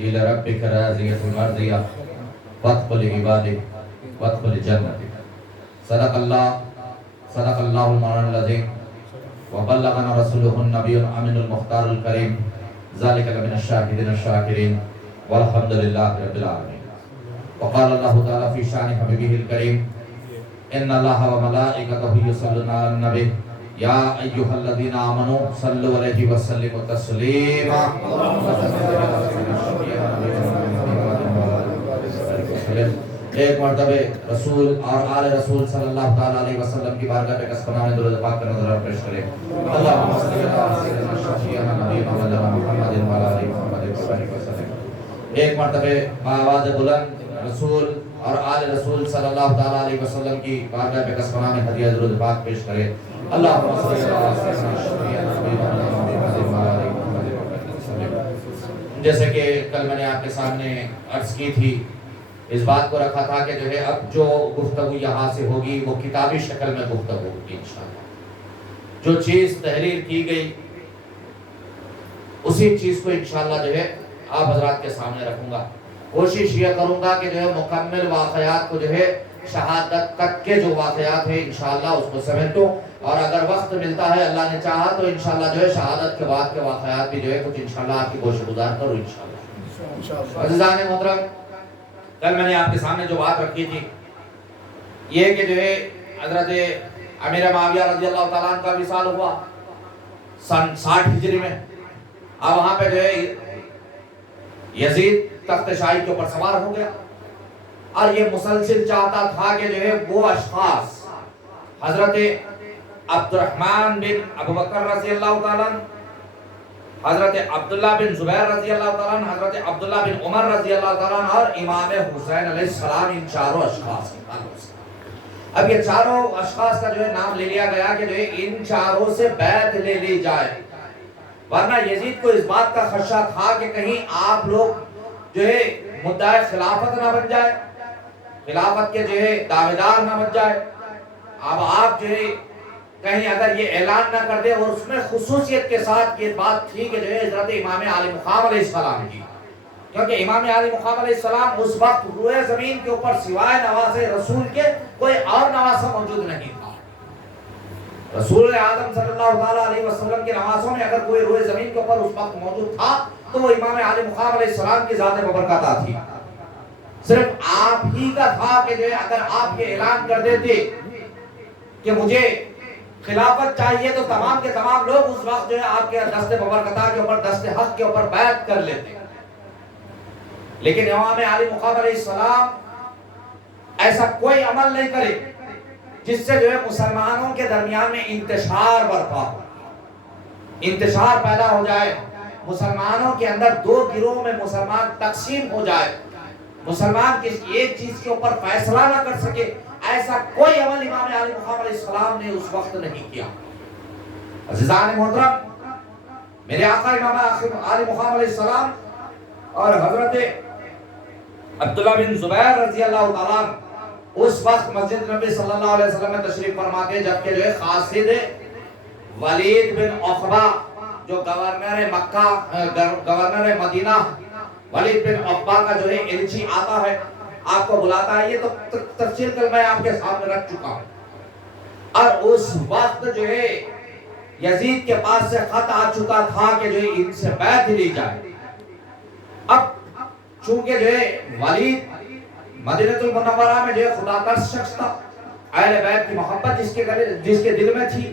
إلى ربك راضية مرضية وادخل عبادك وادخل جنتك. صدق الله المولانا العظيم وبلغنا رسوله النبي الأمين المختار الكريم ذلك لمن الشاهدين الشاكرين والحمد لله رب العالمين. وقال الله تعالى في شأن حبيبه الكريم إن الله وملائكته يصلون على النبي يا أيها الذين آمنوا صلوا عليه وسلموا تسليما. ایک مرتبہ رسول اور آل رسول صلی اللہ تعالی علیہ وسلم کی بارگاہ پہ قسمانہ درود پاک کا نظر پیش کریں. اللہم صلی اللہ علیہ وسلم. ایک مرتبہ آواز بلند رسول اور آل رسول صلی اللہ تعالی علیہ وسلم کی بارگاہ پہ قسمانہ ہدیہ درود پاک پیش کریں. اللہم صلی اللہ علیہ وسلم. جیسے کہ کل میں نے آپ کے سامنے عرض کی تھی، اس بات کو رکھا تھا کہ جو ہے اب جو گفتگو یہاں سے ہوگی وہ کتابی شکل میں گفتگو ہوگی انشاءاللہ. جو چیز تحریر کی گئی اسی چیز کو انشاءاللہ جو ہے آپ حضرات کے سامنے رکھوں گا. کوشش یہ کروں گا کہ جو ہے مکمل واقعات کو جو ہے شہادت تک کے جو واقعات ہیں انشاءاللہ اس کو سمیٹوں، اور اگر وقت ملتا ہے اللہ نے چاہا تو انشاءاللہ جو ہے شہادت کے بعد کے واقعات بھی جو ہے کچھ انشاءاللہ آپ کی گوش گزار کروں انشاءاللہ. عزیزان محترم، کل میں نے آپ کے سامنے جو بات رکھی تھی یہ کہ جو ہے حضرت امیر معاویہ رضی اللہ تعالیٰ عنہ کا وصال ہوا سن 60 ہجری میں. اب وہاں پہ جو ہے یزید تخت شاہی کے اوپر سوار ہو گیا اور یہ مسلسل چاہتا تھا کہ جو ہے وہ اشخاص حضرت عبد الرحمن بن ابو بکر رضی اللہ تعالیٰ عنہ، حضرت عبداللہ بن زبیر رضی اللہ تعالیٰ عنہ، حضرت عبداللہ بن عمر رضی اللہ تعالیٰ عنہ اور امام حسین علیہ السلام، ان چاروں اشخاص کے تعلق سے. اب یہ چاروں اشخاص کا جو ہے نام لے لیا گیا کہ جو ہے ان چاروں سے بیعت لے لی جائے، ورنہ یزید کو اس بات کا خدشہ تھا کہ کہیں آپ لوگ جو ہے مدعی خلافت نہ بن جائے، خلافت کے جو ہے دعویدار نہ بن جائے. اب آپ جو ہے کہیں اگر یہ اعلان نہ کر دے، اور اس میں خصوصیت کے ساتھ یہ بات تھی کہ جو ہے حضرت امام علی مقام علیہ السلام کی، کیونکہ امام علی مقام علیہ السلام اس وقت روئے زمین کے اوپر سوائے نواز رسول کے کوئی اور نواسہ موجود نہیں تھا. رسول اعظم صلی اللہ علیہ وسلم کے نواسوں میں اگر کوئی روئے زمین کے اوپر اس وقت موجود تھا تو وہ امام علی مقام علیہ السلام کی ذات مبارکہ تھی. صرف آپ ہی کا تھا کہ جو ہے اگر آپ یہ اعلان کر دیتے کہ مجھے خلافت چاہیے تو تمام کے تمام لوگ اس وقت جو ہے آپ کے دست مبارکہ کے اوپر، دست حق کے اوپر بیعت کر لیتے. لیکن امام علی مقام علیہ السلام ایسا کوئی عمل نہیں کرے جس سے جو ہے مسلمانوں کے درمیان میں انتشار برپا ہو، انتشار پیدا ہو جائے، مسلمانوں کے اندر دو گروہ میں مسلمان تقسیم ہو جائے، مسلمان کسی ایک چیز کے اوپر فیصلہ نہ کر سکے. ایسا کوئی عمل امام علی مقام علیہ السلام نے اس وقت نہیں کیا. عزیزان محترم، میرے آقا امام علی مقام علیہ السلام اور حضرت عبداللہ بن زبیر رضی اللہ تعالیٰ اس وقت مسجد نبی صلی اللہ علیہ وسلم میں تشریف فرما کے، جبکہ جو ہے قاصد ولید بن عقبہ جو گورنر مکہ، گورنر مدینہ ولید بن عقبہ کا جو ہے ایلچی آتا ہے، آپ کو بلاتا ہے. یہ تو تفصیل کل میں آپ کے سامنے رکھ چکا ہوں. اور اس وقت جو ہے یزید کے پاس سے خط آ چکا تھا کہ جو ہے ان سے بیعت لی جائے. اب چونکہ جو ہے ولید مدینہ المنورہ میں جو ہے خدا ترس شخص تھا، اہل بیت کی محبت جس کے دل میں تھی،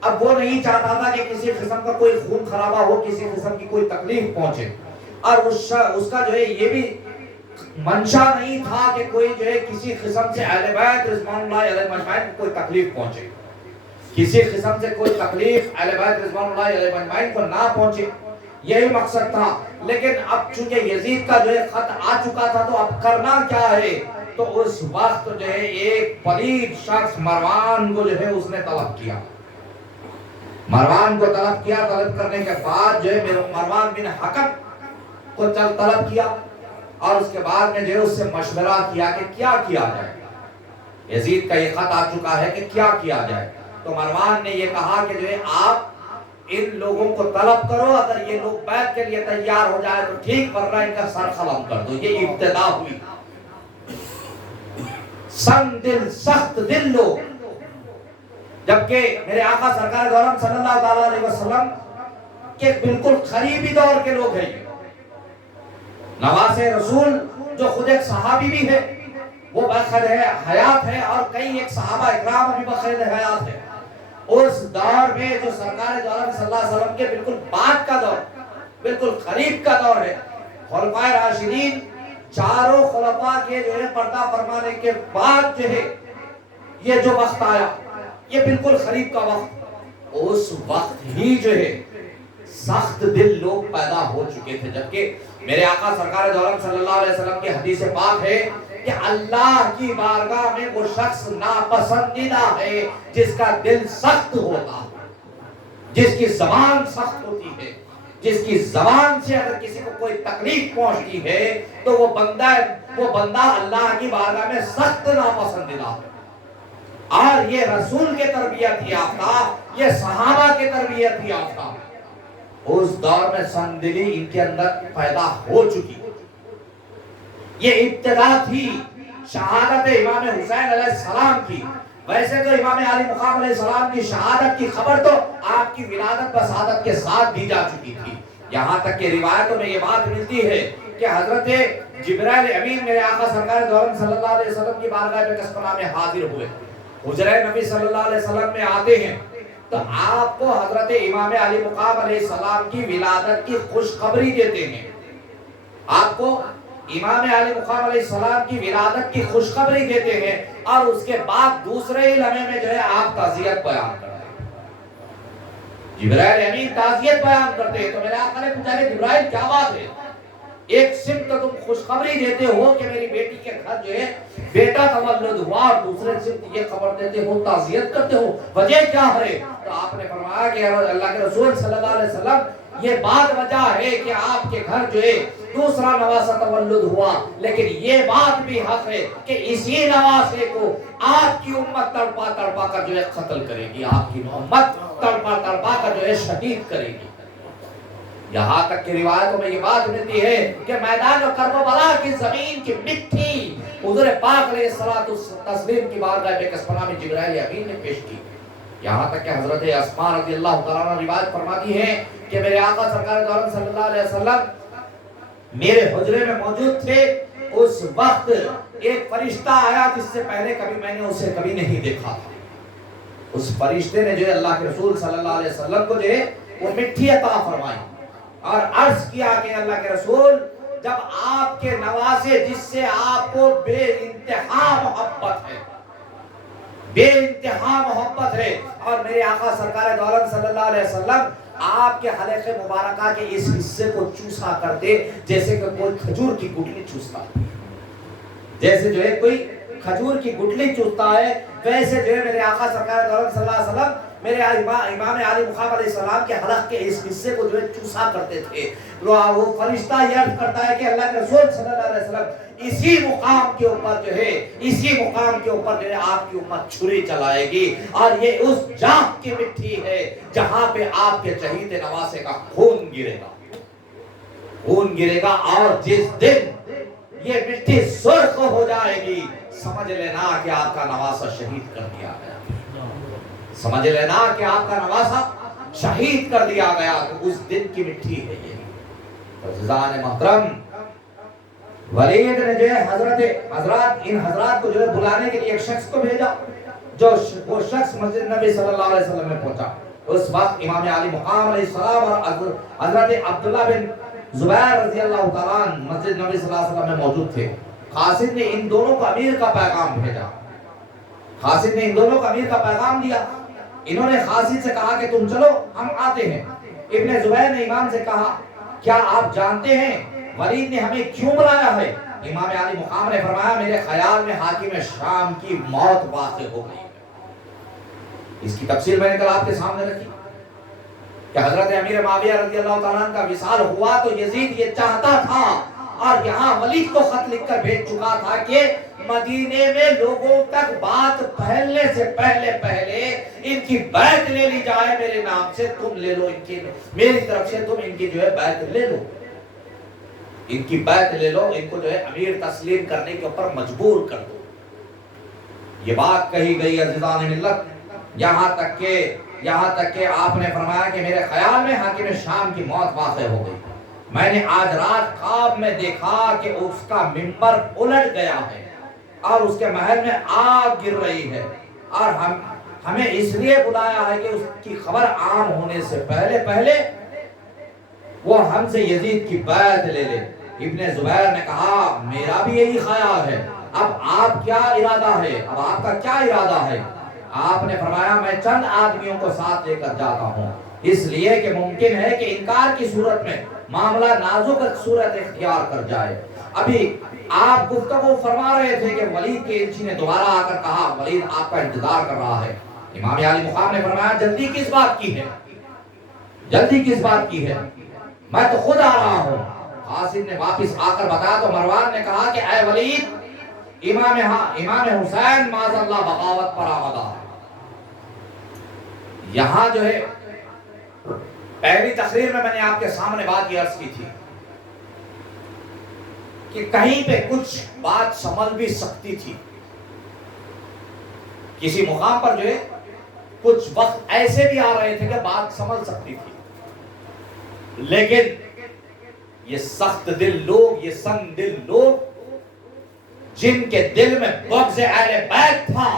اب وہ نہیں چاہتا تھا کہ کسی قسم کا کوئی خون خرابہ ہو، کسی قسم کی کوئی تکلیف پہنچے. اور اس کا جو ہے یہ بھی منشا نہیں تھا کہ کوئی جو ہے کسی قسم سے اہل بیت رضوان اللہ علیہ مجمعین کو کوئی تکلیف پہنچے، کسی قسم سے کوئی تکلیف اہل بیت رضوان اللہ علیہ مجمعین کو نہ پہنچے، یہی مقصد تھا. لیکن اب چونکہ یزید کا جو ہے خط آ چکا تھا تو اب کرنا کیا ہے؟ تو اس وقت جو ہے ایک پلید شخص مروان کو جو ہے اس نے طلب کیا. مروان کو طلب کیا، طلب کرنے کے بعد جو ہے مروان بن حکم کو طلب کیا، اور اس کے بعد میں جو ہے اس سے مشورہ کیا کہ کیا کیا جائے. یزید کا یہ خط آ چکا ہے کہ کیا کیا جائے. تو مروان نے یہ کہا کہ جو ہے آپ ان لوگوں کو طلب کرو، اگر یہ لوگ بیعت کے لیے تیار ہو جائے تو ٹھیک، ورنہ ان کا سر قلم کر دو۔ یہ ابتدا ہوئی۔ سنگ دل، سخت دل لوگ، جبکہ میرے آقا سرکار دو عالم صلی اللہ علیہ وسلم کے بالکل قریبی دور کے لوگ ہیں۔ نواز رسول جو خود ایک صحابی بھی ہے، وہ بخیر حیات ہے، اور کئی ایک صحابہ اکرام بھی بخیر حیات ہے۔ اس دور میں جو سرکار دو عالم صلی اللہ علیہ وسلم کے بالکل بعد کا دور، بالکل قریب کا دور ہے، خلفائے راشدین چاروں خلفاء کے جو ہے پردہ فرمانے کے بعد جو ہے یہ جو وقت آیا، یہ بالکل قریب کا وقت، اس وقت ہی جو ہے سخت دل لوگ پیدا ہو چکے تھے۔ جبکہ میرے آقا سرکار دو عالم صلی اللہ علیہ وسلم کی حدیث پاک ہے کہ اللہ کی بارگاہ میں وہ شخص ناپسندیدہ ہے جس کا دل سخت ہوتا ہے، جس کی زبان سخت ہوتی ہے، جس کی زبان سے اگر کسی کو کوئی تکلیف پہنچتی ہے تو وہ بندہ اللہ کی بارگاہ میں سخت ناپسندیدہ ہے۔ اور یہ رسول کے تربیت یافتہ، یہ صحابہ کے تربیت یافتہ، اس دور میں سنگدلی ان کے اندر پیدا ہو چکی۔ یہ ابتدا تھی شہادت امام حسین علیہ السلام کی۔ ویسے تو امام علی مقام علیہ السلام کی شہادت کی خبر تو آپ کی ولادت بسعادت کے ساتھ دی جا چکی تھی۔ یہاں تک کہ روایتوں میں یہ بات ملتی ہے کہ حضرت جبرائیل امین میرے آقا سرکار دو عالم صلی اللہ علیہ وسلم کی بارگاہ میں کسبنا میں حاضر ہوئے، حجرہ نبی صلی اللہ علیہ وسلم میں آتے ہیں تو آپ کو حضرت امام علی مقام علیہ السلام کی ولادت کی خوشخبری دیتے ہیں۔ آپ کو امام علی مقام علیہ السلام کی ولادت کی خوشخبری دیتے ہیں، اور اس کے بعد دوسرے ہی لمحے میں جو ہے آپ تعزیت بیان کرتے ہیں۔ جبرائیل امین تعزیت بیان کرتے ہیں تو میرے آقا نے پوچھا کہ جبرائیل کیا بات ہے؟ ایک سمت تم خوشخبری دیتے ہو کہ میری بیٹی کے گھر جو ہے بیٹا تولد ہوا، اور دوسرے سمت یہ خبر دیتے ہو، تعزیت کرتے ہو، وجہ کیا ہے؟ تو آپ نے فرمایا کہ اللہ کے رسول صلی اللہ علیہ وسلم یہ بات وجہ ہے کہ آپ کے گھر جو ہے دوسرا نواسہ تولد ہوا، لیکن یہ بات بھی حق ہے کہ اسی نواسے کو آپ کی امت تڑپا تڑپا کر جو ہے قتل کرے گی، آپ کی امت تڑپا تڑپا کر جو ہے شہید کرے گی۔ یہاں تک کہ روایتوں میں یہ بات ملتی ہے کہ میدان کربلا کی زمین کی مٹی حضور پاک علیہ السلام کی بارگاہ میں کسبنا میں جبرائیل امین نے پیش کی۔ یہاں تک کہ حضرت اسماء رضی اللہ تعالیٰ عنہ روایت فرماتی ہیں کہ میرے آقا سرکار دو عالم صلی اللہ علیہ وسلم میرے حجرے میں موجود تھے، اس وقت ایک فرشتہ آیا جس سے پہلے کبھی میں نے اسے کبھی نہیں دیکھا تھا۔ اس فرشتے نے جو ہے اللہ کے رسول صلی اللہ علیہ وسلم کو جو ہے وہ مٹھی عطا فرمائی اور عرض کیا کہ اللہ کے رسول، جب آپ کے نواسے جس سے آپ کو بے انتہا محبت ہے، بے انتہا محبت ہے، اور میرے آقا سرکار دو عالم صلی اللہ علیہ وسلم آپ کے حلق مبارکہ کے اس حصے کو چوسا کرتے جیسے کہ کوئی کھجور کی گٹلی چوستا ہے، جیسے جو ہے کوئی کھجور کی گٹلی چوستا ہے، ویسے جو ہے میرے آقا سرکار دو عالم صلی اللہ علیہ وسلم میرے امام علی مقام علیہ السلام کے حلق کے اس حصے کو جو ہے چوسا کرتے تھے۔ وہ فرشتہ یہ عرض کرتا ہے کہ اللہ کے رسول صلی اللہ علیہ وسلم اسی مقام کے اوپر جو ہے، اسی مقام کے اوپر جو ہے آپ کی امت چھری چلائے گی، اور یہ اس جاہ کی مٹی ہے جہاں پہ آپ کے چہیتے نواسے کا خون گرے گا، خون گرے گا، اور جس دن یہ مٹی سرخ ہو جائے گی سمجھ لینا کہ آپ کا نواسہ شہید کر دیا گیا، سمجھ لینا کہ آپ کا نواسہ شہید کر دیا گیا۔ تو اس دن کی مٹھی ہے یہ۔ عزیزان محترم، ولید نے جو ہے ان حضرات کو جو ہے بلانے کے لیے ایک شخص کو بھیجا، جو وہ شخص مسجد نبی صلی اللہ علیہ وسلم میں پہنچا۔ اس وقت امام علی مقام علیہ السلام اور حضرت عبداللہ بن زبیر رضی اللہ تعالیٰ عنہ مسجد نبی صلی اللہ علیہ وسلم میں موجود تھے۔ قاصد نے ان دونوں کو امیر کا پیغام بھیجا، قاصد نے ان دونوں کو امیر کا پیغام دیا۔ انہوں نے قاصد سے کہا کہ تم چلو، ہم آتے ہیں۔ ابن زبیر نے امام سے کہا کیا آپ جانتے ہیں ولید نے ہمیں کیوں بلایا ہے؟ امام علی مقام نے فرمایا میرے خیال میں حاکم شام کی موت واقع ہو گئی۔ اس کی تفصیل میں نے کل آپ کے سامنے رکھی کہ حضرت امیر معاویہ رضی اللہ تعالیٰ عنہ کا وصال ہوا تو یزید یہ چاہتا تھا، اور اور یہاں ولید کو خط لکھ کر بھیج چکا تھا کہ مدینے میں لوگوں تک بات پھیلنے سے پہلے ان کی بیعت لے لی جائے میرے نام سے، تم لے لو ان کی، میری طرف سے تم ان کی جو ہے بیعت لے لو، ان کی بیعت لے لو، ان کو جو ہے امیر تسلیم کرنے کے اوپر مجبور کر دو۔ یہ بات کہی گئی عزیزان ملت، یہاں تک کہ آپ نے فرمایا کہ میرے خیال میں حاکم شام کی موت واقع ہو گئی، میں نے آج رات خواب میں دیکھا کہ اس کا منبر الٹ گیا ہے اور اس کے محل میں آگ گر رہی ہے، اور ہمیں اس لیے بلایا ہے کہ اس کی خبر عام ہونے سے پہلے وہ ہم سے یزید کی بیعت لے لے۔ ابن زبیر نے کہا میرا بھی یہی خیال ہے، اب آپ کیا ارادہ ہے، اب آپ کا کیا ارادہ ہے؟ آپ نے فرمایا میں چند آدمیوں کو ساتھ لے کر جاتا ہوں، اس لیے کہ ممکن ہے کہ انکار کی صورت میں معاملہ نازک صورت اختیار کر جائے۔ ابھی آپ گفتگو فرما رہے تھے کہ ولید کے ایلچی نے دوبارہ آ کر کہا ولید آپ کا انتظار کر رہا ہے۔ امام علی مقام نے فرمایا جلدی کس بات کی ہے، جلدی کس بات کی ہے، میں تو خود آ رہا ہوں۔ قاسم نے واپس آ کر بتایا تو مروان نے کہا کہ اے ولید، امام حسین معاذ اللہ بغاوت پر آمدہ۔ یہاں جو ہے پہلی تقریر میں نے آپ کے سامنے بات یہ عرض کی تھی کہ کہیں پہ کچھ بات سمجھ بھی سکتی تھی، کسی مقام پر جو ہے کچھ وقت ایسے بھی آ رہے تھے کہ بات سمجھ سکتی تھی، لیکن یہ سخت دل لوگ، یہ سنگ دل لوگ جن کے دل میں بغض اہل بیت تھا،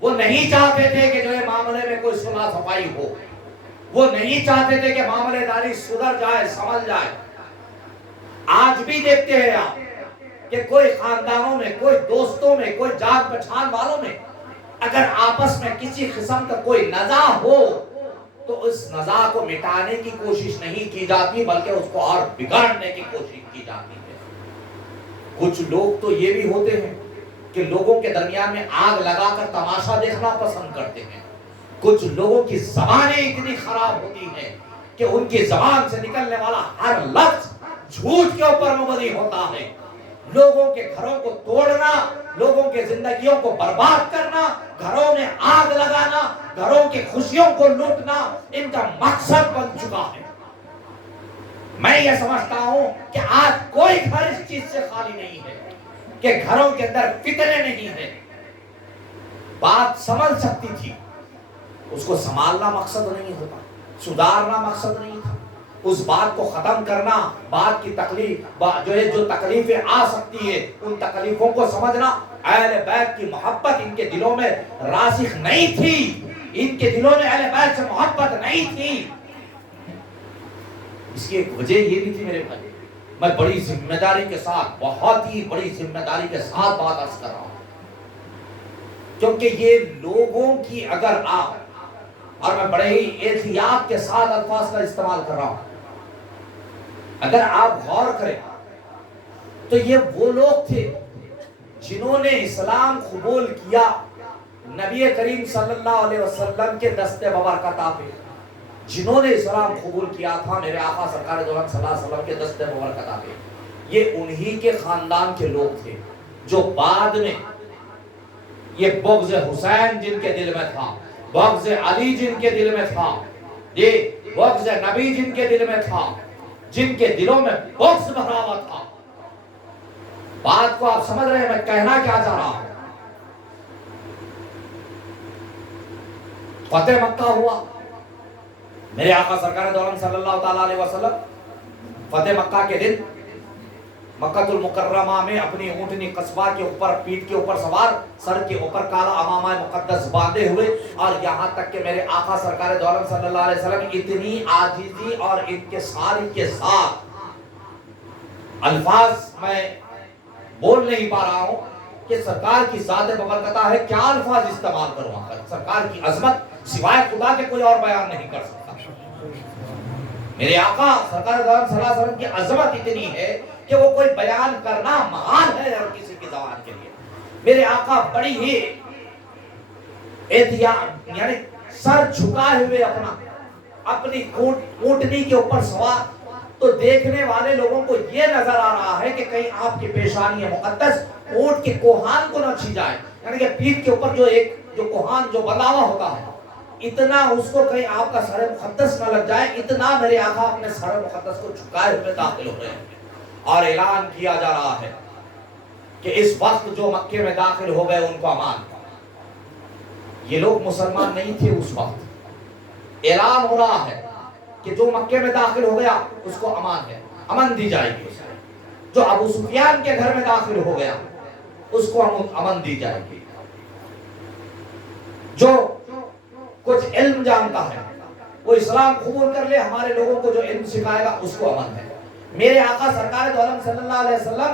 وہ نہیں چاہتے تھے کہ جو ہے معاملے میں کوئی صلح صفائی ہو، وہ نہیں چاہتے تھے کہ معاملے داری سدھر جائے، سمجھ جائے۔ آج بھی دیکھتے ہیں آپ کہ کوئی خاندانوں میں، کوئی دوستوں میں، کوئی جان پہچان والوں میں اگر آپس میں کسی قسم کا کوئی نزاع ہو تو اس نزاع کو مٹانے کی کوشش نہیں کی جاتی بلکہ اس کو اور بگاڑنے کی کوشش کی جاتی ہے۔ کچھ لوگ تو یہ بھی ہوتے ہیں کہ لوگوں کے درمیان میں آگ لگا کر تماشا دیکھنا پسند کرتے ہیں۔ کچھ لوگوں کی زبانیں اتنی خراب ہوتی ہیں کہ ان کی زبان سے نکلنے والا ہر لفظ جھوٹ کے اوپر مبنی ہوتا ہے۔ لوگوں کے گھروں کو توڑنا، لوگوں کے زندگیوں کو برباد کرنا، گھروں میں آگ لگانا، گھروں کی خوشیوں کو لوٹنا ان کا مقصد بن چکا ہے۔ میں یہ سمجھتا ہوں کہ آج کوئی گھر اس چیز سے خالی نہیں ہے کہ گھروں کے اندر فتنے نہیں ہیں۔ بات سمجھ سکتی تھی، اس کو سنبھالنا مقصد نہیں ہوتا، سدھارنا مقصد نہیں تھا، اس بات کو ختم کرنا، بات کی تکلیف جو ہے، جو تکلیفیں آ سکتی ہے ان تکلیفوں کو سمجھنا۔ اہل بیت کی محبت ان کے دلوں میں راسخ نہیں تھی، ان کے دلوں میں اہل بیت سے محبت نہیں تھی۔ اس کی ایک وجہ یہ بھی تھی میرے بھائی، میں بڑی ذمہ داری کے ساتھ، بہت ہی بڑی ذمہ داری کے ساتھ بات عرض کر رہا ہوں، کیونکہ یہ لوگوں کی اگر آپ، اور میں بڑے ہی احتیاط کے ساتھ الفاظ کا استعمال کر رہا ہوں، اگر آپ غور کریں تو یہ وہ لوگ تھے جنہوں نے اسلام قبول کیا نبی کریم صلی اللہ علیہ وسلم کے دست مبارکہ پہ، جنہوں نے اسلام قبول کیا تھا میرے آقا سرکار دو عالم صلی اللہ علیہ وسلم کے دست مبارکہ پہ، یہ انہی کے خاندان کے لوگ تھے جو بعد میں یہ بغض حسین جن کے دل میں تھا، بغض علی جن کے دل میں تھا، یہ بغض نبی جن کے دل میں تھا، جن کے دلوں میں بغض بھرا ہوا تھا۔ بات کو آپ سمجھ رہے ہیں میں کہنا کیا چاہ رہا ہوں؟ فتح مکہ ہوا، میرے آقا سرکار دو عالم صلی اللہ تعالیٰ علیہ وسلم فتح مکہ کے دن مکہ المکرمہ میں اپنی اونٹنی قصبہ کے اوپر، پیٹھ کے اوپر سوار، سر کے اوپر کالا امامہ مقدس باندھے ہوئے، اور یہاں تک کہ میرے آقا سرکار دو عالم صلی اللہ علیہ وسلم اتنی عاجزی اور انکساری کے ساتھ، الفاظ میں بول نہیں پا رہا ہوں کہ سرکار کی ذات مبارکہ ہے، کیا الفاظ استعمال کروں، سرکار کی عظمت سوائے خدا کے کوئی اور بیان نہیں کر سکتا۔ میرے آقا سرکار دو عالم صلی اللہ علیہ وسلم کی عظمت اتنی ہے کہ وہ کوئی بیان کرنا محال ہے ہر کسی کی زبان کے لیے۔ میرے آقا بڑی ہی احتیاط، یعنی سر جھکائے ہوئے اپنی اونٹنی کے اوپر سوار، تو دیکھنے والے لوگوں کو یہ نظر آ رہا ہے کہیں آپ کی پیشانی مقدس اونٹ کے کوہان کو نہ چھی جائے، یعنی کہ پیٹھ کے اوپر جو کوہان جو بنا ہوا ہوتا ہے، اتنا اس کو کہیں آپ کا سر مقدس نہ لگ جائے، اتنا میرے آقا اپنے سر مقدس کو جھکائے ہوئے داخل ہو رہے ہیں، اور اعلان کیا جا رہا ہے کہ اس وقت جو مکے میں داخل ہو گئے ان کو امان۔ یہ لوگ مسلمان نہیں تھے اس وقت، اعلان ہو رہا ہے کہ جو مکے میں داخل ہو گیا اس کو امان ہے، امن دی جائے گی۔ جو ابو سفیان کے گھر میں داخل ہو گیا اس کو امن دی جائے گی۔ جو کچھ علم جانتا ہے وہ اسلام قبول کر لے، ہمارے لوگوں کو جو علم سکھائے گا اس کو امن ہے۔ میرے آقا سرکار دو عالم صلی اللہ علیہ وسلم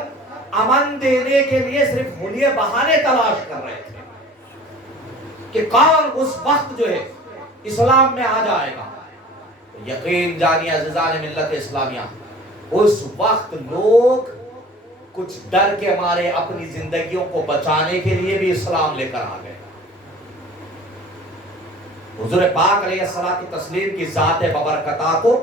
امن دینے کے لیے صرف حلیے بہانے تلاش کر رہے تھے کہ کون اس وقت جو ہے اسلام میں آ جائے گا۔ یقین جانیے عزیزان ملت اسلامیہ، اس وقت لوگ کچھ ڈر کے مارے اپنی زندگیوں کو بچانے کے لیے بھی اسلام لے کر آ گئے۔ حضور پاک علیہ الصلوۃ والتسلیم کی ذات ببرکتہ کو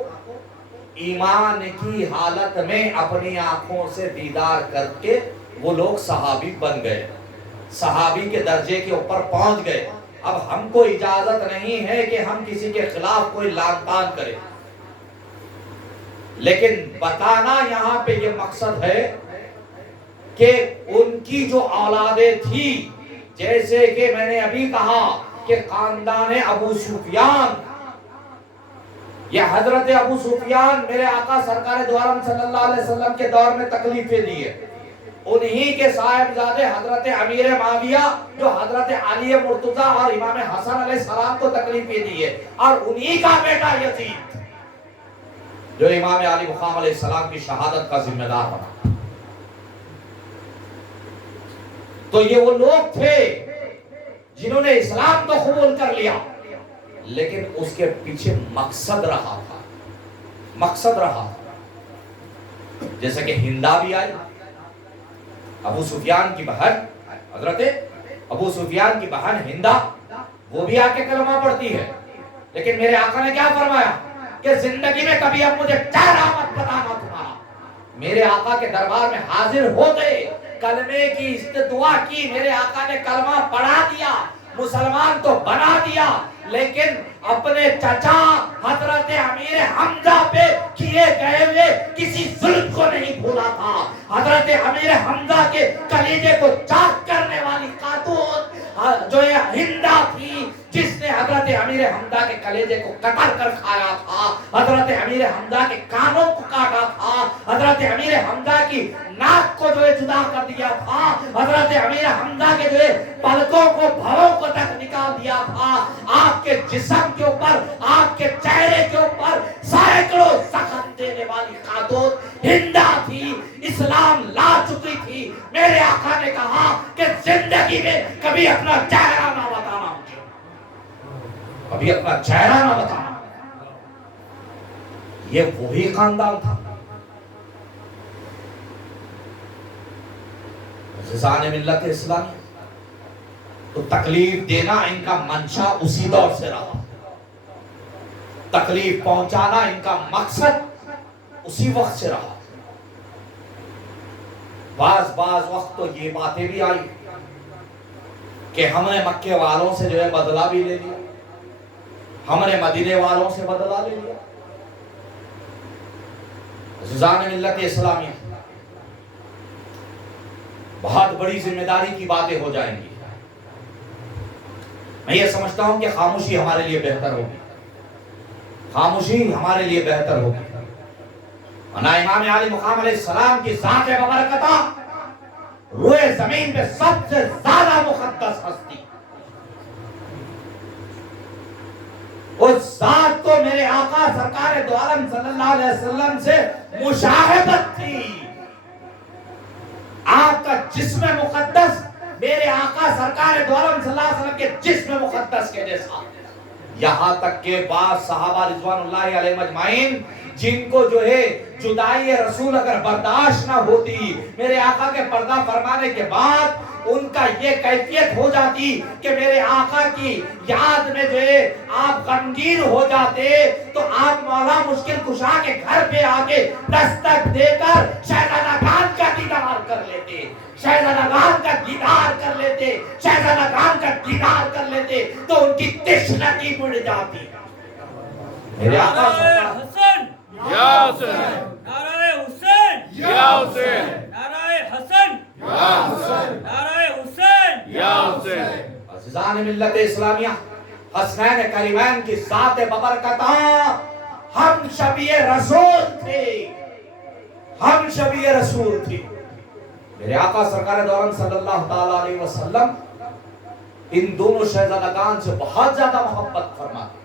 ایمان کی حالت میں اپنی آنکھوں سے دیدار کر کے وہ لوگ صحابی بن گئے، صحابی کے درجے کے اوپر پہنچ گئے۔ اب ہم کو اجازت نہیں ہے کہ ہم کسی کے خلاف کوئی لعن طعن کریں، لیکن بتانا یہاں پہ یہ مقصد ہے کہ ان کی جو اولادیں تھی، جیسے کہ میں نے ابھی کہا کہ خاندان ابو سفیان، یہ حضرت ابو سفیان میرے آقا سرکار دو عالم صلی اللہ علیہ وسلم کے دور میں تکلیفیں دیے، انہی کے صاحبزادے حضرت امیر معاویہ جو حضرت علی مرتضی اور امام حسن علیہ السلام کو تکلیفیں دیے، اور انہی کا بیٹا یزید جو امام علی مقام علیہ السلام کی شہادت کا ذمہ دار بنا۔ تو یہ وہ لوگ تھے جنہوں نے اسلام تو قبول کر لیا، لیکن اس کے پیچھے مقصد رہا تھا، مقصد رہا تھا۔ جیسے کہ ہندا بھی آئی، ابو سفیان کی بہن، حضرت ابو سفیان کی بہن ہندا، وہ بھی آ کے کلمہ پڑھتی ہے، لیکن میرے آقا نے کیا فرمایا کہ زندگی میں کبھی اب مجھے چہرہ مت بتانا تمہارا۔ میرے آقا کے دربار میں حاضر ہو گئے، کلمے کی دعا کی، میرے آقا نے کلمہ پڑھا دیا، مسلمان تو بنا دیا، لیکن اپنے چچا حضرت امیر حمزہ پہ کیے گئے ہوئے کسی ظلم کو نہیں بھولا تھا۔ حضرت امیر حمزہ کے کلیجے کو چاک کرنے والی خاتون جو ہندا تھی، جس نے حضرت امیر حمزہ کے کلیجے کو کتر کر کھایا تھا، حضرت امیر حمزہ کے کانوں کو کاٹا تھا، حضرت امیر حمزہ کی ناک کو جو ہے جدا کر دیا تھا، حضرت امیر حمزہ کے جو ہے پلکوں کو بھووں کو تک نکال دیا تھا، آپ کے جسم کے اوپر، آپ کے چہرے کے اوپر سینکڑوں زخم دینے والی خاتون ہندا تھی، اسلام لا چکی تھی۔ میرے آقا نے کہا کہ زندگی میں کبھی اپنا چہرہ نہ بتانا، کبھی اپنا چہرہ نہ بتانا۔ یہ وہی خاندان تھا۔ عزیزان ملت اسلامی، تو تکلیف دینا ان کا منشا اسی دور سے رہا، تکلیف پہنچانا ان کا مقصد اسی وقت سے رہا۔ بعض وقت تو یہ باتیں بھی آئی کہ ہم نے مکے والوں سے جو ہے بدلہ بھی لے لیا، ہم نے مدینے والوں سے بدلہ لے لیا۔ عزیزان ملت اسلامی، بہت بڑی ذمہ داری کی باتیں ہو جائیں گی۔ میں یہ سمجھتا ہوں کہ خاموشی ہمارے لیے بہتر ہوگی، خاموشی ہمارے لیے بہتر ہوگی۔ امام علی مقام علیہ السلام کی ذات ببرکتہ روئے زمین پہ سب سے زیادہ مقدس ہستی، اس ذات کو میرے آقا سرکار دو عالم صلی اللہ علیہ وسلم سے مشاہدت تھی۔ آپ کا جسم مقدس میرے آقا سرکار دو عالم صلی اللہ علیہ وسلم کے جسم مقدس کے جیسا، یہاں تک کہ بعض صحابہ رضوان اللہ علیہم اجمعین جن کو جو ہے جدائی رسول اگر برداشت نہ ہوتی، میرے آقا کے پردہ فرمانے کے بعد ان کا یہ کیفیت ہو جاتی کہ میرے آقا کی یاد میں جو ہے آپ غمگین ہو جاتے، تو آپ مولا مشکل کشا کے گھر پہ آ کے دستک دے کر شہزادہ خان کا کا دیدار کر لیتے، شہزادگان کا دیدار کر لیتے تو ان کی تشنگی مٹ جاتی۔ میرے آقا حسن یا حسین، نعرہ حسین یا حسین، نعرہ حسن یا حسین، نعرہ حسین یا حسین۔ عزیزان ملت اسلامیہ، حسنین کریمین کی ذات ببرکتاں ہم شبیہ رسول تھے، ہم شبیہ رسول تھے۔ میرے آقا سرکار دو عالم صلی اللہ تعالی علیہ وسلم ان دونوں شہزادگان سے بہت زیادہ محبت فرماتے۔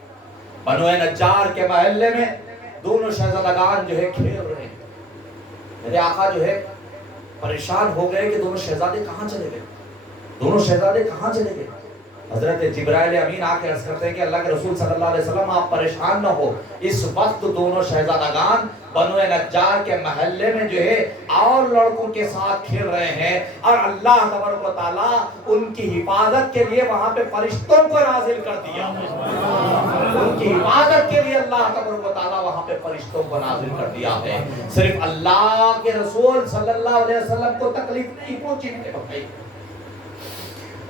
بنو نجار کے محلے میں دونوں شہزادگان جو ہے کھیل رہے ہیں۔ میرے آقا جو ہے پریشان ہو گئے کہ دونوں شہزادے کہاں چلے گئے، دونوں شہزادے کہاں چلے گئے۔ حضرت جبرائیل امین آ کے عرض کرتے ہیں کہ اللہ کے رسول صلی اللہ علیہ وسلم آپ پریشان نہ ہو، اس وقت دونوں شہزادگان بنو نجار کے محلے میں جو ہے اور لڑکوں کے ساتھ کھیل رہے ہیں، اور اللہ تبارک و تعالیٰ ان کی حفاظت کے لیے وہاں پہ فرشتوں کو نازل کر دیا ہے۔ ان کی حفاظت کے لیے اللہ تبارک و تعالیٰ وہاں پہ فرشتوں کو نازل کر دیا ہے۔ صرف اللہ کے رسول صلی اللہ علیہ وسلم کو تکلیف نہیں پہنچی میرے بھائی،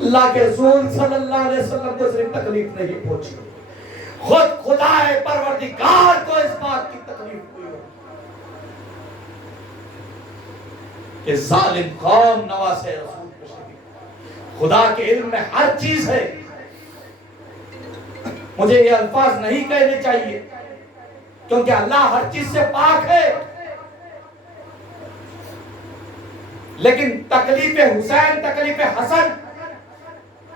اللہ کے رسول صلی اللہ علیہ وسلم کو صرف تکلیف نہیں پہنچی، خود خدا پروردگار کو اس بات کی تکلیف ہوئی کہ ظالم قوم نواز رسول کو شریف۔ خدا کے علم میں ہر چیز ہے، مجھے یہ الفاظ نہیں کہنے چاہیے کیونکہ اللہ ہر چیز سے پاک ہے، لیکن تکلیف حسین تکلیف حسن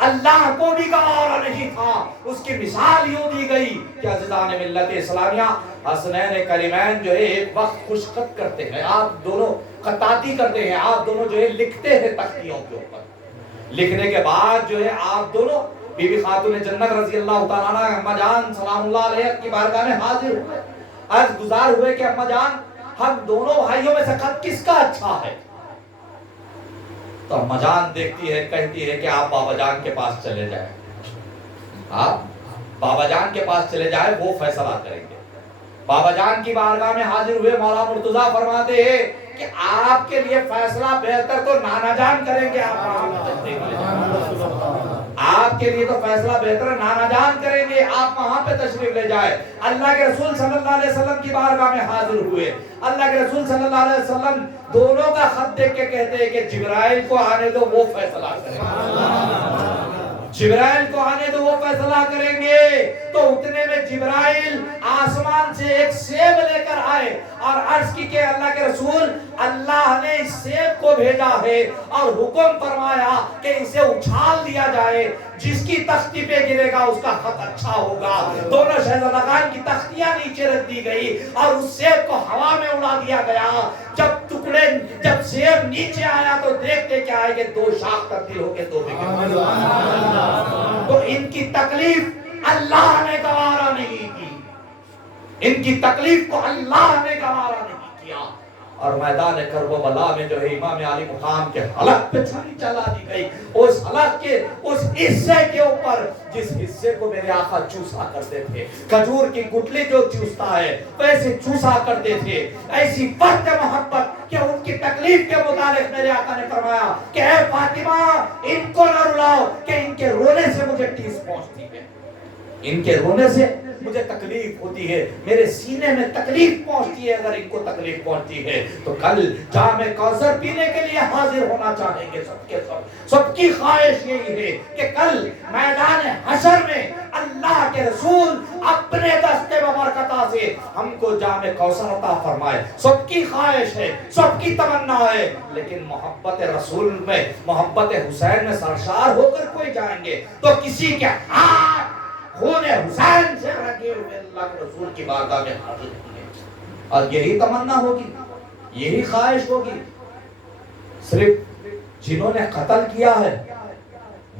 اللہ کو بھی گوارا نہیں تھا۔ اس کی مثال یوں دی گئی کہ عزیزان ملت اسلامیہ، حسنین کریمین جو ہے ایک وقت خشخط کرتے ہیں، آپ دونوں خطاطی کرتے ہیں، آپ دونوں جو ہے لکھتے ہیں تختیوں کے اوپر۔ لکھنے کے بعد جو ہے آپ دونوں بی بی خاتون جنت رضی اللہ تعالیٰ عنہ اماں جان سلام اللہ علیہ کی بارگاہ میں حاضر ہوئے، عرض گزار ہوئے کہ اماں جان ہم دونوں بھائیوں میں سے خط کس کا اچھا ہے؟ تو اماں جان دیکھتی ہے، کہتی ہے کہ آپ بابا جان کے پاس چلے جائیں، آپ بابا جان کے پاس چلے جائیں، وہ فیصلہ کریں گے۔ بابا جان کی بارگاہ میں حاضر ہوئے مولا مرتضیٰ فرماتے ہیں کہ آپ کے لیے فیصلہ بہتر تو نانا جان کریں گے، آپ کے لیے تو فیصلہ بہتر نانا جان کریں گے، آپ وہاں پہ تشریف لے جائیں۔ اللہ کے رسول صلی اللہ علیہ وسلم کی بارگاہ میں حاضر ہوئے، اللہ کے رسول صلی اللہ علیہ وسلم دونوں کا خط دیکھ کے کہتے ہیں کہ جبرائیل کو آنے دو، وہ فیصلہ کریں گے، جبرائیل کو آنے دو، وہ فیصلہ کریں گے۔ تو اتنے میں جبرائیل آسمان سے ایک سیب لے کر آئے اور عرض کی کہ اللہ کے رسول، اللہ نے اس سیب کو بھیجا ہے اور حکم فرمایا کہ اسے اچھال دیا جائے، جس کی تختی پہ گرے گا اس کا خط اچھا ہوگا۔ دونوں شہزادگان کی تختیاں نیچے رکھ دی گئی اور اس سیب کو ہوا میں اڑا دیا گیا۔ جب سیب نیچے آیا تو دیکھتے کیا ہے کہ دو شاخ تبدیل ہو کے دو بگڑ گئے۔ تو ان کی تکلیف اللہ نے گوارا نہیں کی، ان کی تکلیف کو اللہ نے گوارا نہیں کیا، اور میدان کربلا میں جو ہے امام علی مقام کے حلق پہ چھری چلا دی گئی، اس حلق کے اس حصے کے اوپر جس حصے کو میرے آقا چوسا کرتے تھے، کھجور کی گٹلی جو چوستا ہے ویسے چوسا کرتے تھے۔ ایسی فرد محبت کہ ان کی تکلیف کے متعلق میرے آقا نے فرمایا کہ اے فاطمہ ان کو نہ رلاؤ کہ ان کے رونے سے مجھے ٹھیس پہنچتی ہے، ان کے رونے سے مجھے تکلیف ہوتی ہے، میرے سینے میں تکلیف پہنچتی ہے۔ اگر ان کو تکلیف پہنچتی ہے تو کل جام کوثر پینے کے لیے حاضر ہونا چاہیں گے سب کے سب کی خواہش یہی ہے کہ کل میدان حشر میں اللہ کے رسول اپنے دستے ببرکتہ سے ہم کو جام کوثر عطا فرمائے۔ سب کی خواہش ہے، سب کی تمنا ہے، لیکن محبت رسول میں، محبت حسین میں سرشار ہو کر کوئی جائیں گے تو کسی کے ہاتھ خون حسین سے رگے ہوئے اللہ کے رسول کی بارگاہ میں حاضر ہوں گے، اور یہی تمنا ہوگی، یہی خواہش ہوگی۔ صرف جنہوں نے قتل کیا ہے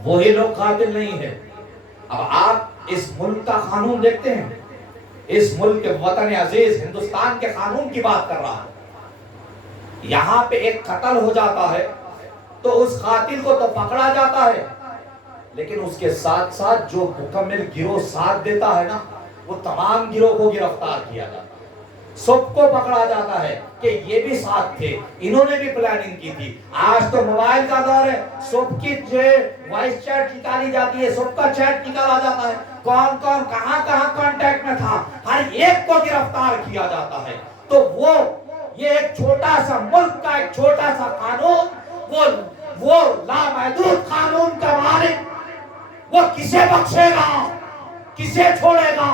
وہی لوگ قاتل نہیں ہیں۔ اب آپ اس ملک کا قانون دیکھتے ہیں، اس ملک کے وطن عزیز ہندوستان کے قانون کی بات کر رہا ہے۔ یہاں پہ ایک قتل ہو جاتا ہے تو اس قاتل کو تو پکڑا جاتا ہے، لیکن اس کے ساتھ ساتھ جو مکمل گروہ ساتھ دیتا ہے نا، وہ تمام گروہ کو گرفتار کیا جاتا ہے، سب کو پکڑا جاتا ہے۔ کہ یہ بھی ساتھ تھے، انہوں نے بھی پلاننگ کی تھی۔ آج تو موبائل کا دور ہے، سب کی جو وائس چیٹ نکالی جاتی ہے، سب کا چیٹ نکالا جاتا ہے، کون کون کہاں کہاں کانٹیکٹ میں تھا، ہر ایک کو گرفتار کیا جاتا ہے۔ تو وہ یہ ایک چھوٹا سا ملک کا ایک چھوٹا سا قانون، وہ لامحدود قانون کا مالک، وہ کسے بخشے گا، کسے چھوڑے گا؟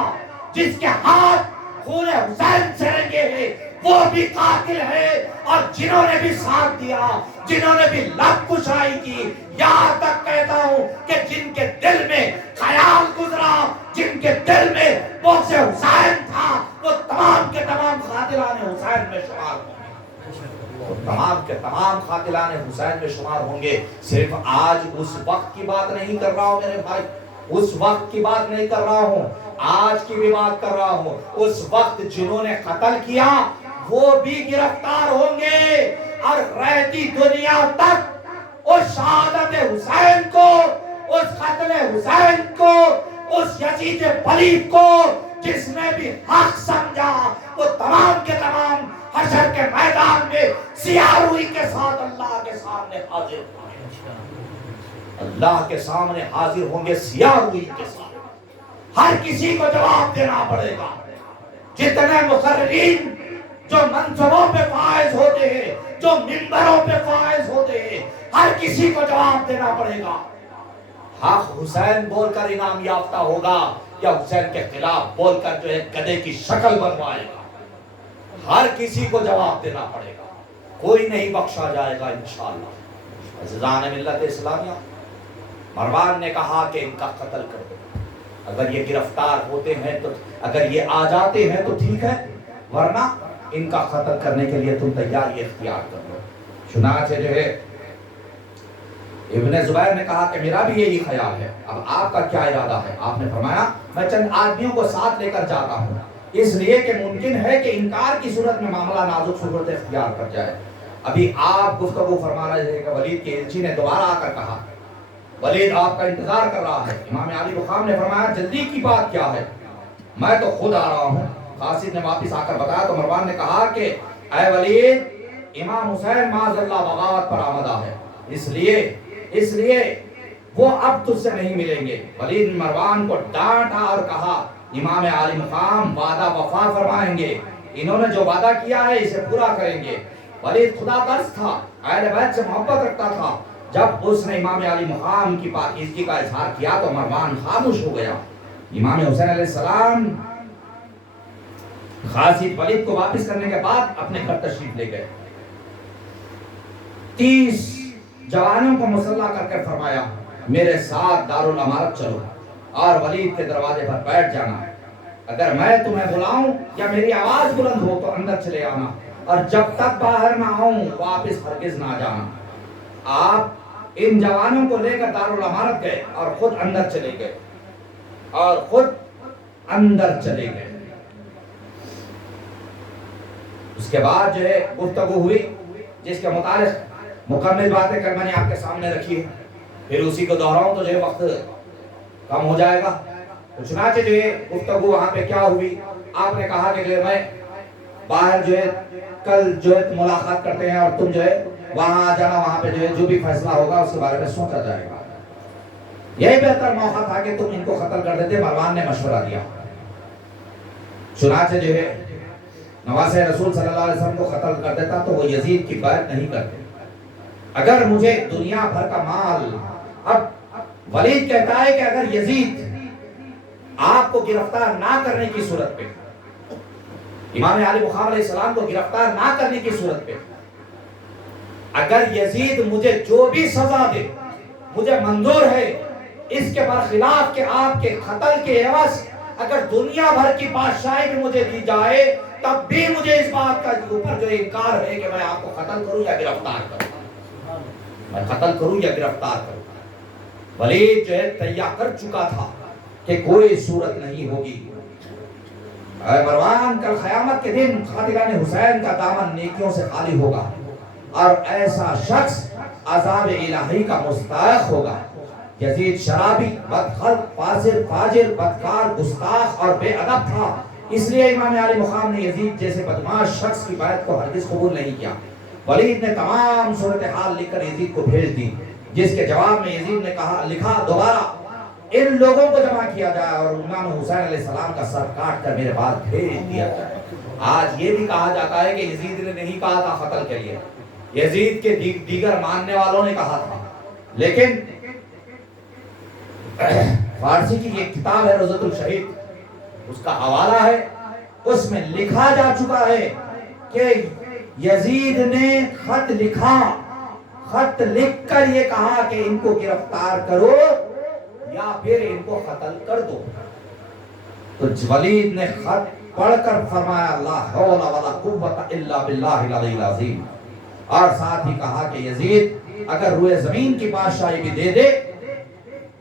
جس کے ہاتھ خون حسین سے رنگے ہیں وہ بھی قاتل ہے، اور جنہوں نے بھی ساتھ دیا، جنہوں نے بھی لب کشائی کی، یہاں تک کہتا ہوں کہ جن کے دل میں خیال گزرا، جن کے دل میں بغض حسین تھا، وہ تمام کے تمام قاتلان حسین میں شمار ہوں گے، وہ تمام کے تمام قاتلان حسین میں شمار ہوں گے۔ صرف آج اس وقت کی بات نہیں کر رہا ہوں میرے بھائی، اس وقت کی بات نہیں کر رہا ہوں، آج کی بھی بات کر رہا ہوں۔ اس وقت جنہوں نے قتل کیا وہ بھی گرفتار ہوں گے، اور رہتی دنیا تک اس شہادت حسین کو، اس قتل حسین کو، اس یزید پلید کو جس نے بھی حق سمجھا، وہ تمام کے تمام حشر کے میدان میں سیاہ روئی کے ساتھ اللہ کے سامنے حاضر ہوں گے، اللہ کے سامنے حاضر ہوں گے سیاہ روئی کے ساتھ۔ ہر کسی کو جواب دینا پڑے گا۔ جتنے مقررین جو منصبوں پہ فائز ہوتے ہیں، جو منبروں پہ فائز ہوتے ہیں، ہر کسی کو جواب دینا پڑے گا۔ حق حسین بول کر انعام یافتہ ہوگا یا حسین کے خلاف بول کر جو ہے گدھے کی شکل بنوائے گا، ہر کسی کو جواب دینا پڑے گا، کوئی نہیں بخشا جائے گا انشاءاللہ۔ عزیزان ملت اسلامیہ، مروان نے کہا کہ ان کا قتل کر دو، اگر یہ گرفتار ہوتے ہیں تو، اگر یہ آ جاتے ہیں تو ٹھیک ہے، ورنہ ان کا قتل کرنے کے لیے تم تیاری اختیار کر لو۔ چنانچہ جو ہے ابن زبیر نے کہا کہ میرا بھی یہی خیال ہے، اب آپ کا کیا ارادہ ہے؟ آپ نے فرمایا میں چند آدمیوں کو ساتھ لے کر جاتا ہوں، اس لیے کہ ممکن ہے کہ انکار کی صورت میں معاملہ نازک صورت اختیار کر جائے۔ ابھی آپ گفتگو فرما رہے تھے کہ ولید کے ایلچی نے دوبارہ آ کر کہا ولید آپ کا انتظار کر رہا ہے۔ امام علی مقام نے فرمایا جلدی کی بات کیا ہے، میں تو خود آ رہا ہوں۔ قاصد نے واپس آ کر بتایا تو مروان نے کہا کہ اے ولید، امام حسین معاذ اللہ بغاوت پر آمدہ ہے، اس لیے وہ اب تجھ سے نہیں ملیں گے۔ ولید نے مروان کو ڈانٹا اور کہا امام علی مقام وعدہ وفا فرمائیں گے، انہوں نے جو وعدہ کیا ہے اسے پورا کریں گے۔ ولید خدا ترس تھا، اہل بیت سے محبت رکھتا تھا، جب اس نے امام علی مقام کی پاکیزگی کا اظہار کیا تو مروان خاموش ہو گیا۔ امام حسین علیہ السلام قاصد ولید کو واپس کرنے کے بعد اپنے گھر تشریف لے گئے، 30 جوانوں کو مسلح کر کے فرمایا میرے ساتھ دارالامارت چلو اور ولید کے دروازے پر بیٹھ جانا، اگر میں تمہیں بلاؤں یا میری آواز بلند ہو تو اندر چلے آنا، اور جب تک باہر نہ آؤں واپس ہرگز نہ جانا۔ آپ ان جوانوں کو لے کر دارالامارت گئے اور خود اندر چلے گئے، اس کے بعد جو ہے گفتگو ہوئی جس کے متعلق مکمل باتیں کر میں نے آپ کے سامنے رکھی ہے، پھر اسی کو دہراؤں تو جو ہے وقت کم ہو جائے گا۔ تو چنانچہ جو ہے گفتگو وہاں پہ کیا ہوئی، آپ نے کہا کہ جو ہے میں باہر جو ہے کل جو ہے ملاقات کرتے ہیں اور تم جو ہے وہاں آ جانا، وہاں پہ جو ہے جو بھی فیصلہ ہوگا اس کے بارے میں سوچا جائے گا۔ یہی بہتر موقع تھا کہ تم ان کو قتل کر دیتے، مروان نے مشورہ دیا۔ چنانچہ جو ہے نواسہ رسول صلی اللہ علیہ وسلم کو قتل کر دیتا تو وہ یزید کی بیعت نہیں کرتے۔ اگر مجھے دنیا بھر کا مال، اب ولید کہتا ہے کہ اگر یزید آپ کو گرفتار نہ کرنے کی صورت پہ، امام علی مقام علیہ السلام کو گرفتار نہ کرنے کی صورت پہ، اگر یزید مجھے جو بھی سزا دے مجھے منظور ہے، اس کے برخلاف کہ آپ کے قتل کے عوض اگر دنیا بھر کی بادشاہی بھی مجھے دی جائے تب بھی مجھے اس بات کا اوپر جو انکار ہے کہ میں آپ کو قتل کروں یا گرفتار کروں، میں قتل کروں یا گرفتار کروں۔ ولید جو ہے تیار کر چکا تھا کہ کوئی صورت نہیں ہوگی۔ اے مروان، کل قیامت کے دن قاتلان حسین کا دامن نیکیوں سے خالی ہوگا اور ایسا شخص عذاب الہی کا مستحق ہوگا۔ یزید شرابی، بدخلق، فاسق، فاجر، بدکار، گستاخ اور بے ادب تھا، اس لیے امام علی مقام نے یزید جیسے بدماش شخص کی بیعت کو ہرگز قبول نہیں کیا۔ ولید نے تمام صورتحال لکھ کر یزید کو بھیج دی، جس کے جواب میں یزید نے لکھا دوبارہ ان لوگوں کو جمع کیا جائے اور امام حسین علیہ السلام کا سر کاٹ کر میرے پاس بھیج دیا جائے۔ آج یہ بھی کہا جاتا ہے کہ یزید نے نہیں کہا تھا قتل کے لیے، یزید کے دیگر ماننے والوں نے کہا تھا، لیکن فارسی کی ایک کتاب ہے روضۃ الشہید، اس کا حوالہ ہے، اس میں لکھا جا چکا ہے کہ یزید نے خط لکھا، خط لکھ کر یہ کہا کہ ان کو گرفتار کرو یا پھر ان کو قتل کر دو۔ تو ولید نے خط پڑھ کر فرمایا لا حول ولا قوت الا باللہ العلی العظیم، اور ساتھ ہی کہا کہ یزید اگر روئے زمین کی بادشاہی بھی دے دے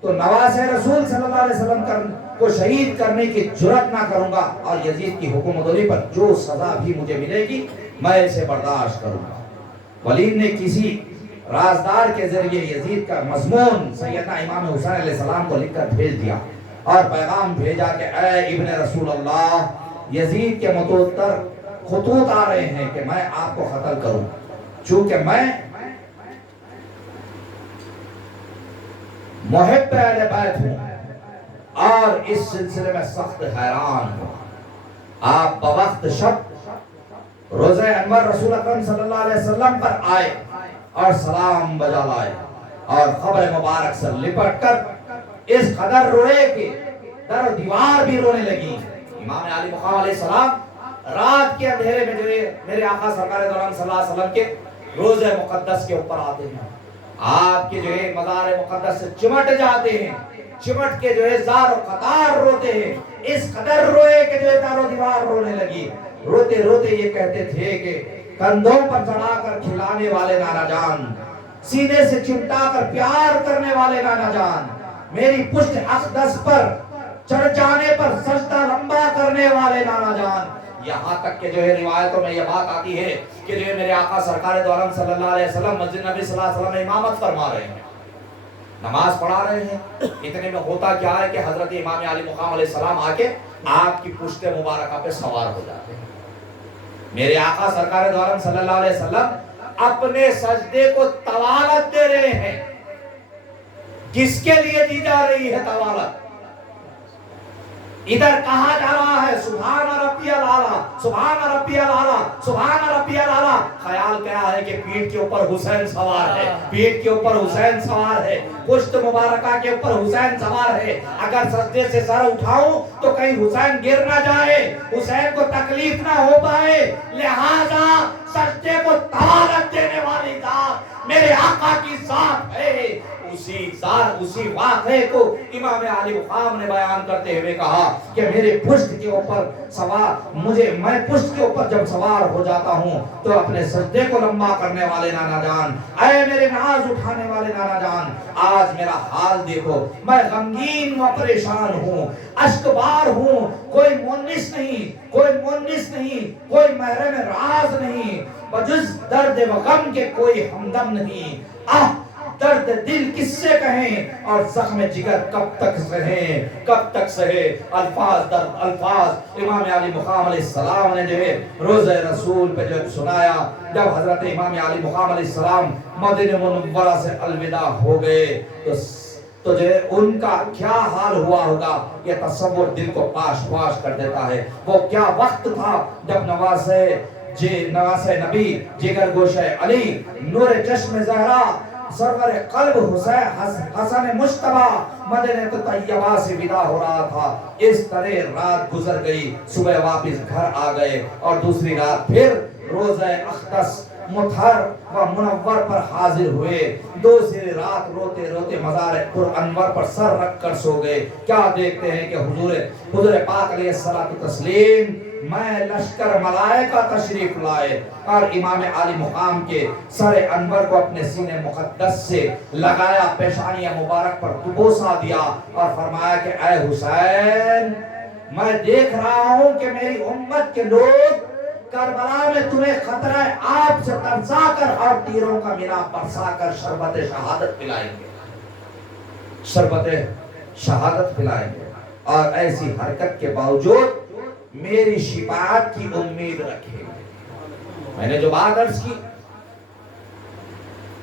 تو نواز رسول صلی اللہ علیہ وسلم کو شہید کرنے کی جرات نہ کروں گا، اور یزید کی حکومت پر جو سزا بھی مجھے ملے گی میں اسے برداشت کروں گا۔ ولید نے کسی رازدار کے ذریعے یزید کا مضمون سیدنا امام حسین علیہ السلام کو لکھ کر بھیج دیا اور پیغام بھیجا کہ اے ابن رسول اللہ، یزید کے متوتر خطوط آ رہے ہیں کہ میں آپ کو قتل کروں، چونکہ میں محب اہل بیت ہوں اور اس سلسلے میں سخت حیران ہوں۔ آپ بوقت شب روزہ انور رسول اکرم صلی اللہ علیہ وسلم پر آئے اور سلام بجا لائے اور خبر مبارک سے لپٹ کر اس قدر روئے کہ در و دیوار بھی رونے لگی۔ امام علی مقام علیہ السلام رات کے اندھیرے میں جو میرے آقا سرکار دو عالم صلی اللہ علیہ وسلم کے روزہ مقدس کے اوپر آتے ہیں، آپ کے جو ہے مزار مقدس سے چمٹ جاتے ہیں، چمٹ کے جو ہے زار و قطار روتے ہیں، اس قدر روئے کہ جو ہے دار و دیوار رونے لگی۔ روتے روتے یہ کہتے تھے کہ کندھوں پر چڑھا کر کھلانے والے نانا جان، سینے سے چمٹا کر پیار کرنے والے نانا جان، میری پشت اقدس پر چڑھ جانے پر سجدہ لمبا کرنے والے نانا جان۔ یہاں تک کہ جو ہے روایتوں میں یہ بات آتی ہے کہ جو ہے میرے آقا سرکار دو عالم صلی اللہ علیہ وسلم مسجد نبی صلی اللہ علیہ وسلم میں امامت فرما رہے ہیں، نماز پڑھا رہے ہیں، اتنے میں ہوتا کیا ہے کہ حضرت امام علی مقام علیہ السلام آ کے آپ کی پشت مبارکہ پہ سوار ہو جاتے ہیں۔ میرے آقا سرکار دو عالم صلی اللہ علیہ وسلم اپنے سجدے کو طوالت دے رہے ہیں۔ کس کے لیے دی جا رہی ہے طوالت؟ ادھر کہا جا رہا ہے سبحان ربی الاعلیٰ، سبحان ربی الاعلیٰ، سبحان ربی الاعلیٰ۔ خیال کیا ہے کہ پیٹھ کے اوپر حسین سوار ہے، پیٹھ کے اوپر حسین سوار ہے، پشت مبارکہ کے اوپر حسین سوار ہے۔ اگر سجدے سے سر اٹھاؤں تو کہیں حسین گر نہ جائے، حسین کو تکلیف نہ ہو پائے، لہذا سجدے کو طوالت دینے والی ذات میرے آقا کی ذات ہے۔ اسی واقعے کو امام علی مقام نے بیان کرتے ہوئے کہا کہ میرے پشت کے اوپر سوار میں پشت کے اوپر جب سوار ہو جاتا ہوں تو اپنے سجدے کو لمبا کرنے والے نانا جان، اے میرے ناز اٹھانے والے نانا جان، آج میرا حال دیکھو، میں غمگین و پریشان ہوں، اشکبار ہوں، کوئی مونس نہیں، کوئی محرم راز نہیں، بجز درد و غم کے کوئی ہمدم نہیں۔ درد دل کس سے کہیں اور زخم جگر کب تک سہے، الفاظ در الفاظ امام علی مقام علیہ السلام نے جو ہے روزہ رسول پہ جب سنایا، جب حضرت امام علی مقام علیہ السلام مدینہ منورہ سے الوداع ہو گئے تو جو ہے ان کا کیا حال ہوا ہوگا یہ تصور دل کو پاش پاش کر دیتا ہے۔ وہ کیا وقت تھا جب نواز نبی، جگر گوشہ علی، نور چشم زہرا، سرور قلب حسن مجتبی مدینہ طیبہ سے ودا ہو رہا تھا۔ اس طرح رات گزر گئی، صبح واپس گھر آ گئے اور دوسری رات پھر روزہ اقدس مطہر و منور پر حاضر ہوئے۔ دوسری رات روتے روتے مزار پر انور پر سر رکھ کر سو گئے۔ کیا دیکھتے ہیں کہ حضور پاک علیہ السلام میں لشکر ملائکہ تشریف لائے اور امام علی مقام کے سر انور کو اپنے سینے مقدس سے لگایا، پیشانی مبارک پر بوسہ دیا اور فرمایا کہ اے حسین، میں دیکھ رہا ہوں کہ میری امت کے لوگ کربلا میں تمہیں خطرہ آپ سے ترسا کر اور تیروں کا مینا برسا کر شربت شہادت پلائیں گے، اور ایسی حرکت کے باوجود میری شفاعت کی امید رکھے. میں نے جو بات عرض کی،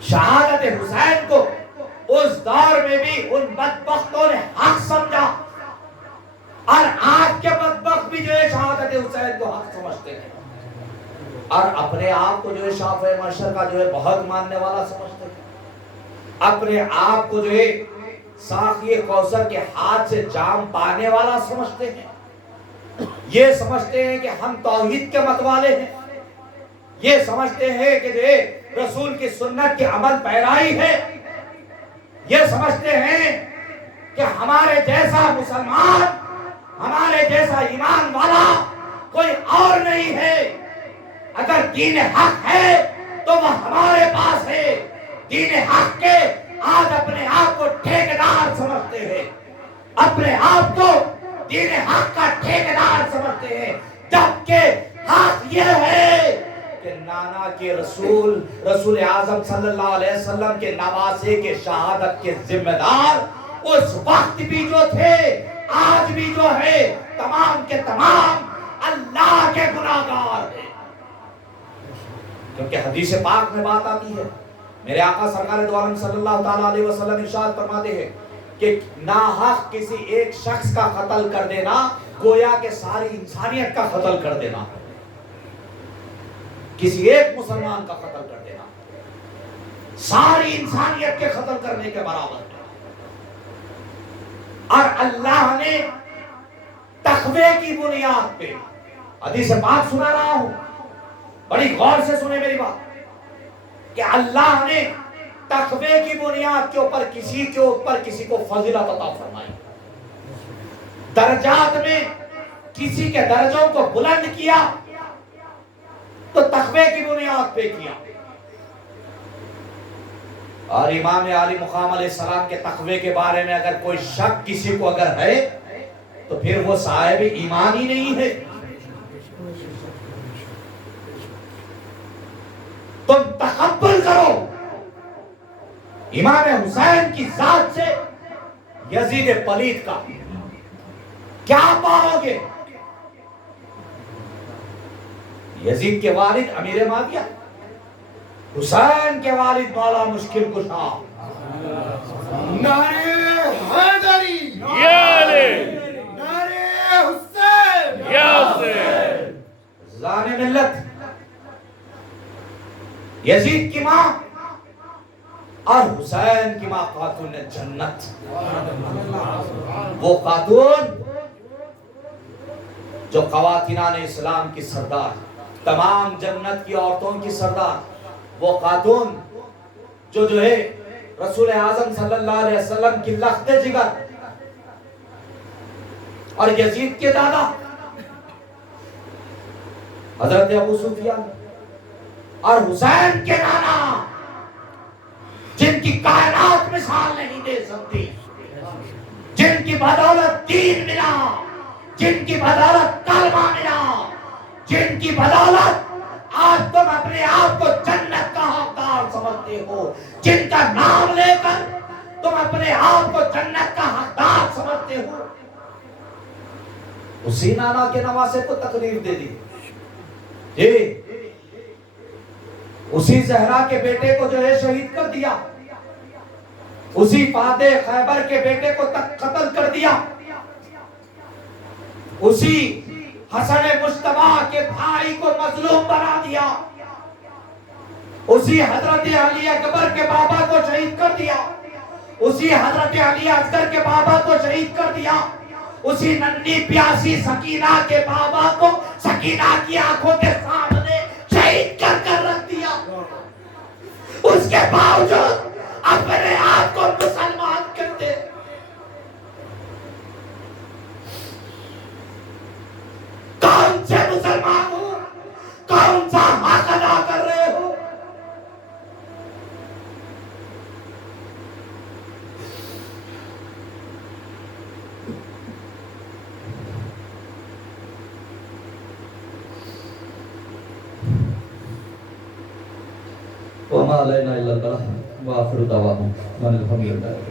شہادت حسین کو اس دور میں بھی ان بدبختوں نے حق سمجھا، اور آج کے بدبخت بھی جو ہے شہادت حسین کو حق سمجھتے ہیں، اور اپنے آپ کو جو ہے شافع محشر کا جو ہے بہت ماننے والا سمجھتے ہیں، اپنے آپ کو جو ہے ساقی کوثر کے ہاتھ سے جام پانے والا سمجھتے ہیں. یہ سمجھتے ہیں کہ ہم توحید کے متوالے ہیں، یہ سمجھتے ہیں کہ جو ہے رسول کی سنت کی عمل پیرائی ہے، یہ سمجھتے ہیں کہ ہمارے جیسا مسلمان، ہمارے جیسا ایمان والا کوئی اور نہیں ہے. اگر دین حق ہے تو وہ ہمارے پاس ہے. دین حق کے آج اپنے آپ کو ٹھیکیدار سمجھتے ہیں، اپنے آپ کو دین حق کا ٹھیکیدار سمجھتے ہیں، جبکہ حق یہ ہے کہ نانا کے رسول اعظم صلی اللہ علیہ وسلم کے نواسے کے شہادت کے ذمہ دار اس وقت بھی جو تھے، آج بھی جو ہے، تمام کے تمام اللہ کے گناہگار ہیں. کیونکہ حدیث پاک میں بات آتی ہے، میرے آقا سرکار دو عالم صلی اللہ تعالیٰ علیہ وسلم ارشاد فرماتے ہیں کہ ناحق کسی ایک شخص کا قتل کر دینا گویا کہ ساری انسانیت کا قتل کر دینا، کسی ایک مسلمان کا قتل کر دینا ساری انسانیت کے قتل کرنے کے برابر ہے. اور اللہ نے تقوی کی بنیاد پہ، حدیث پاک سنا رہا ہوں، بڑی غور سے سنے میری بات، کہ اللہ نے تقوی کی بنیاد کے اوپر کسی کو فضیلت عطا فرمائی، درجات میں کسی کے درجوں کو بلند کیا تو تقوی کی بنیاد پہ کیا. اور امام عالی مقام علیہ السلام کے تقوی کے بارے میں اگر کوئی شک کسی کو اگر ہے تو پھر وہ صاحب ایمان ہی نہیں ہے. تم تقبل کرو امام حسین کی ذات سے یزید پلید کا، کیا پاؤ گے؟ یزید کے والد امیر معاویہ، حسین کے والد مولا مشکل کشا. نعرہ حیدری، یا علی، نعرہ حسین، یا حسین. زان ملت یزید کی ماں اور حسین کی ماں خاتون جنت، وہ خاتون جو خواتینان اسلام کی سردار، تمام جنت کی عورتوں کی سردار، وہ خاتون جو ہے رسول اعظم صلی اللہ علیہ وسلم کی لخت جگر اور یزید کے دادا حضرت ابو سفیان اور حسین کے نانا، جن کی کائنات مثال نہیں دے سکتی، جن کی بدولت دین ملا، جن کی بدولت کلمہ ملا، جن کی بدولت آج تم اپنے آپ کو جنت کا حقدار سمجھتے ہو، جن کا نام لے کر تم اپنے آپ کو جنت کا حقدار سمجھتے ہو، اسی نانا کے نواسے کو تقریر دے دی. جی اسی زہرا کے بیٹے کو جو ہے شہید کر دیا، اسی فاتح خیبر کے بیٹے کو قتل کر دیا، اسی حسن مجتبیٰ کے بھائی کو مظلوم بنا دیا، اسی حضرت علی اکبر کے بابا کو شہید کر دیا، اسی حضرت علی اصغر کے بابا کو شہید کر دیا، اسی ننھی پیاسی سکینہ کے بابا کو سکینہ کی آنکھوں کے سامنے شہید کر رکھ دیا. اس کے باوجود اپنے آپ کو مسلمان کرتے. کون سے مسلمان ہو؟ کون سا حق ادا کر رہے ہو؟ وما علينا إلا البلاغ وآخر دعواهم الحمد لله.